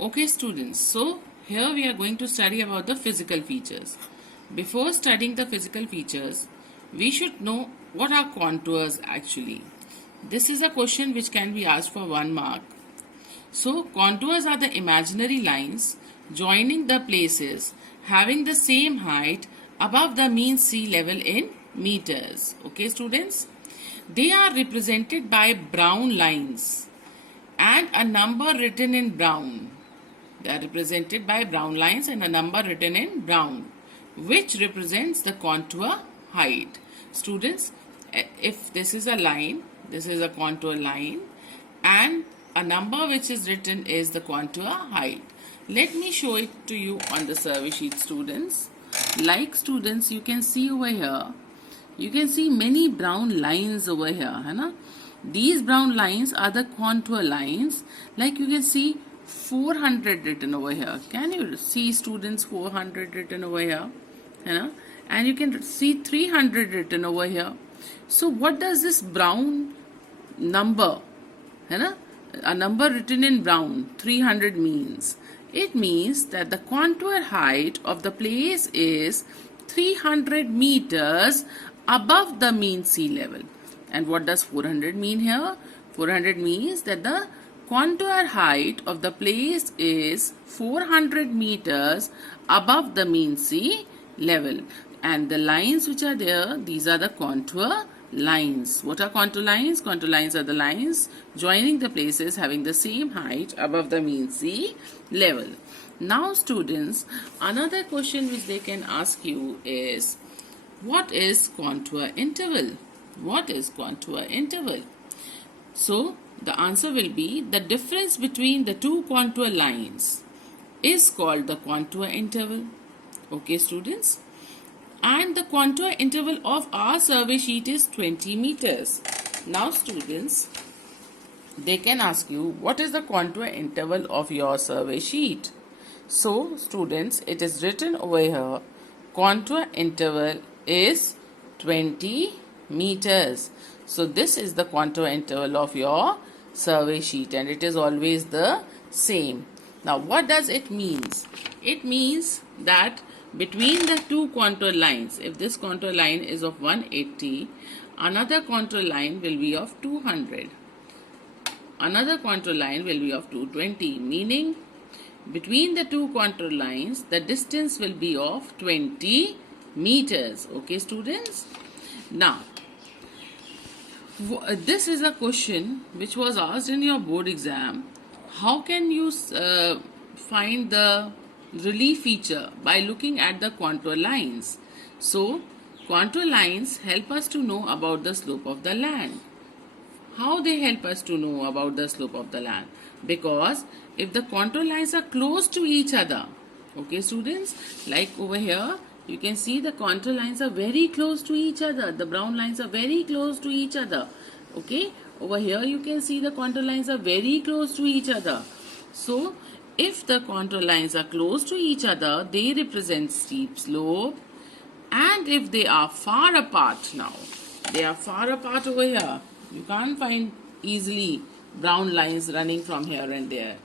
Okay students, so here we are going to study about the physical features. Before studying the physical features, we should know what are contours actually. This is a question which can be asked for 1 mark. So contours are the imaginary lines joining the places having the same height above the mean sea level in meters. Okay students? They are represented by brown lines and a number written in brown. They are represented by brown lines and a number written in brown, which represents the contour height. Students, if this is a line, this is a contour line, and a number which is written is the contour height. Let me show it to you on the survey sheet, students. Like students, you can see over here, you can see many brown lines over here. है ना? These brown lines are the contour lines. Like you can see 400 written over here. Can you see students 400 written over here? है ना? And you can see 300 written over here. So what does this brown number, है ना? A number written in brown 300 means? It means that the contour height of the place is 300 meters above the mean sea level. And what does 400 mean here? 400 means that the contour height of the place is 400 meters above the mean sea level. And the lines which are there, these are the contour lines. What are contour lines? Contour lines are the lines joining the places having the same height above the mean sea level. Now students, another question which they can ask you is, what is contour interval? What is contour interval? So the answer will be the difference between the two contour lines is called the contour interval. Okay students? And the contour interval of our survey sheet is 20 meters. Now students, they can ask you what is the contour interval of your survey sheet. So students, it is written over here, contour interval is 20 meters. So this is the contour interval of your survey sheet and it is always the same. Now what does it mean? It means that between the two contour lines, if this contour line is of 180, another contour line will be of 200. Another contour line will be of 220, meaning between the two contour lines, the distance will be of 20 meters. Okay students? Now, this is a question which was asked in your board exam. How can you find the relief feature? By looking at the contour lines. So contour lines help us to know about the slope of the land. How they help us to know about the slope of the land? Because if the contour lines are close to each other, okay students, like over here you can see the contour lines are very close to each other. The brown lines are very close to each other. Okay, over here you can see the contour lines are very close to each other. So if the contour lines are close to each other, they represent steep slope. And if they are far apart, now they are far apart over here, you can't find easily brown lines running from here and there.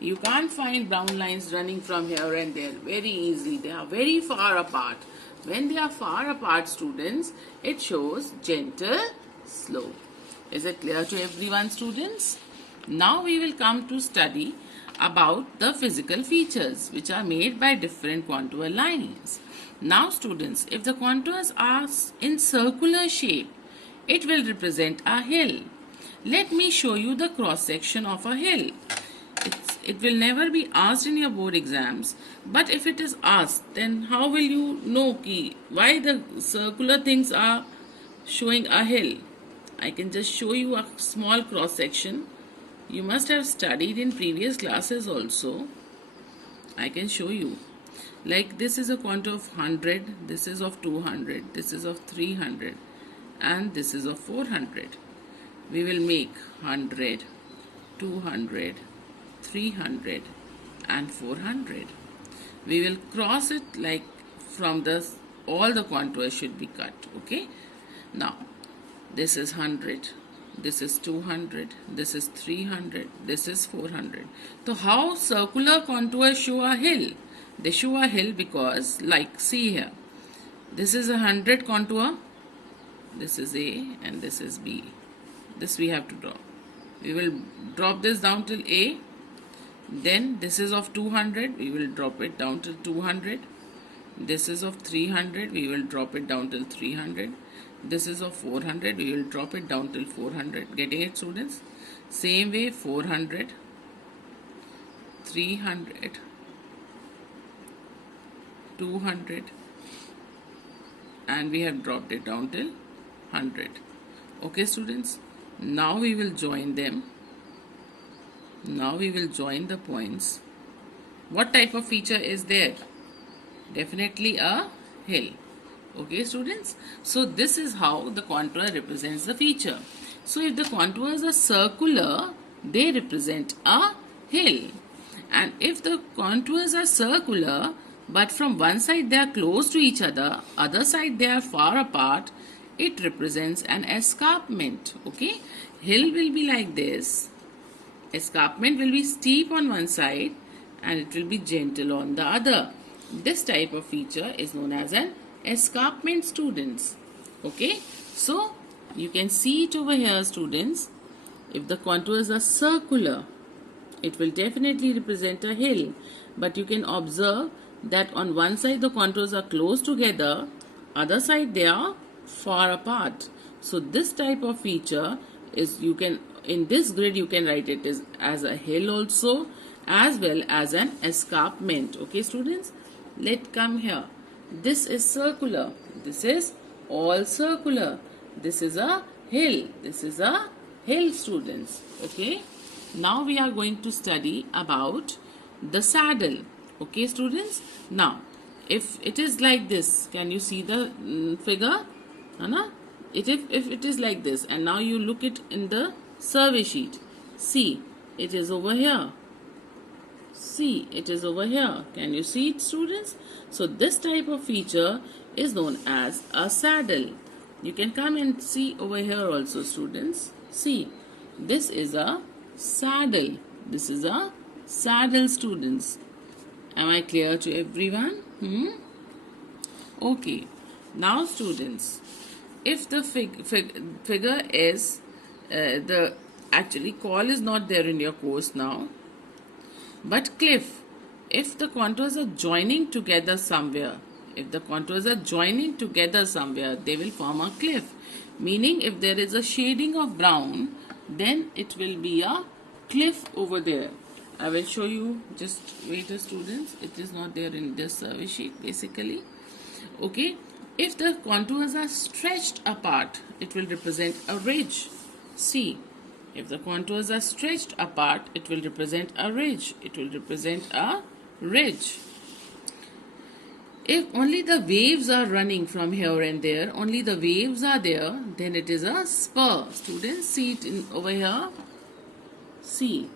You can't find brown lines running from here and there very easily. They are very far apart. When they are far apart, students, it shows gentle slope. Is it clear to everyone, students? Now we will come to study about the physical features which are made by different contour lines. Now students, if the contours are in circular shape, it will represent a hill. Let me show you the cross section of a hill. It will never be asked in your board exams, but if it is asked, then how will you know why the circular things are showing a hill? I can just show you a small cross section. You must have studied in previous classes also. I can show you. Like this is a contour of 100, this is of 200, this is of 300, and this is of 400. We will make 100, 200, 300 and 400. We will cross it like from this, all the contours should be cut. Okay. Now this is 100, this is 200, this is 300, this is 400. So how circular contours show a hill? They show a hill because, like, see here, this is 100 contour, this is A and this is B. This we have to draw. We will drop this down till A. Then this is of 200, we will drop it down till 200. This is of 300, we will drop it down till 300. This is of 400, we will drop it down till 400. Getting it, students? Same way, 400, 300, 200, and we have dropped it down till 100. Okay, students? Now we will join them. Now we will join the points. What type of feature is there? Definitely a hill. Okay, students? So this is how the contour represents the feature. So if the contours are circular, they represent a hill. And if the contours are circular, but from one side they are close to each other, other side they are far apart, it represents an escarpment. Okay? Hill will be like this. Escarpment will be steep on one side and it will be gentle on the other. This type of feature is known as an escarpment, students. Okay, so you can see it over here, students. If the contours are circular, it will definitely represent a hill. But you can observe that on one side the contours are close together, other side they are far apart. So this type of feature is, you can, in this grid you can write it as a hill also, as well as an escarpment. Okay, students, let's come here. This is circular, this is all circular, this is a hill, this is a hill, students. Okay, now we are going to study about the saddle. Okay, students, now if it is like this, can you see the figure? Anna? If it is like this, and now you look it in the survey sheet, see, it is over here. See, it is over here. Can you see it, students? So this type of feature is known as a saddle. You can come and see over here also, students. See, this is a saddle. This is a saddle, students. Am I clear to everyone? Okay. Now, students, if the figure is actually call is not there in your course now, but cliff, if the contours are joining together somewhere, they will form a cliff. Meaning, if there is a shading of brown, then it will be a cliff over there. I will show you, just wait, students, it is not there in this survey sheet basically. Okay, if the contours are stretched apart, it will represent a ridge. See, if the contours are stretched apart, it will represent a ridge. If only the waves are running from here and there, only the waves are there, then it is a spur. Students, see it over here. See,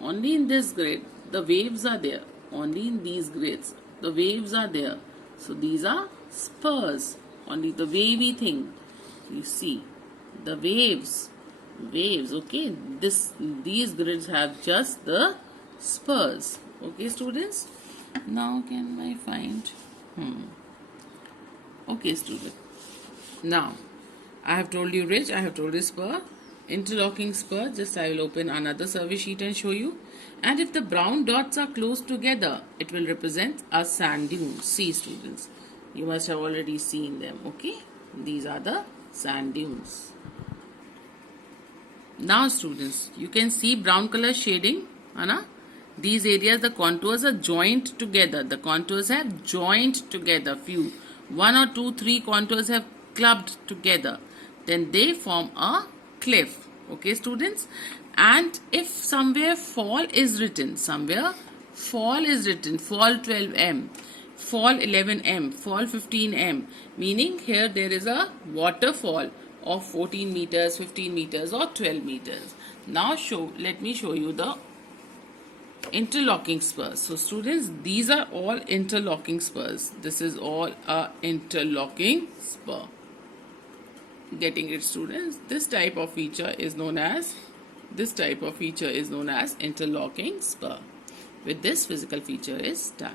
only in this grid, the waves are there. Only in these grids, the waves are there. So these are spurs. Only the wavy thing. You see, the waves. Okay, these grids have just the spurs. Okay, students. Now can I find? Okay, student. Now I have told you ridge, I have told you spur, interlocking spur. Just I will open another survey sheet and show you. And if the brown dots are close together, it will represent a sand dune. See, students, you must have already seen them. Okay, these are the sand dunes. Now, students, you can see brown color shading. Anna? These areas, the contours are joined together. The contours have joined together. Few, 1 or 2, 3 contours have clubbed together. Then they form a cliff. Okay, students? And if somewhere fall is written, fall 12m, fall 11m, fall 15m, meaning here there is a waterfall of 14 meters, 15 meters or 12 meters. Now let me show you the interlocking spurs. So students, these are all interlocking spurs. This is all a interlocking spur. Getting it, students? This type of feature is known as interlocking spur. With this, physical feature is done.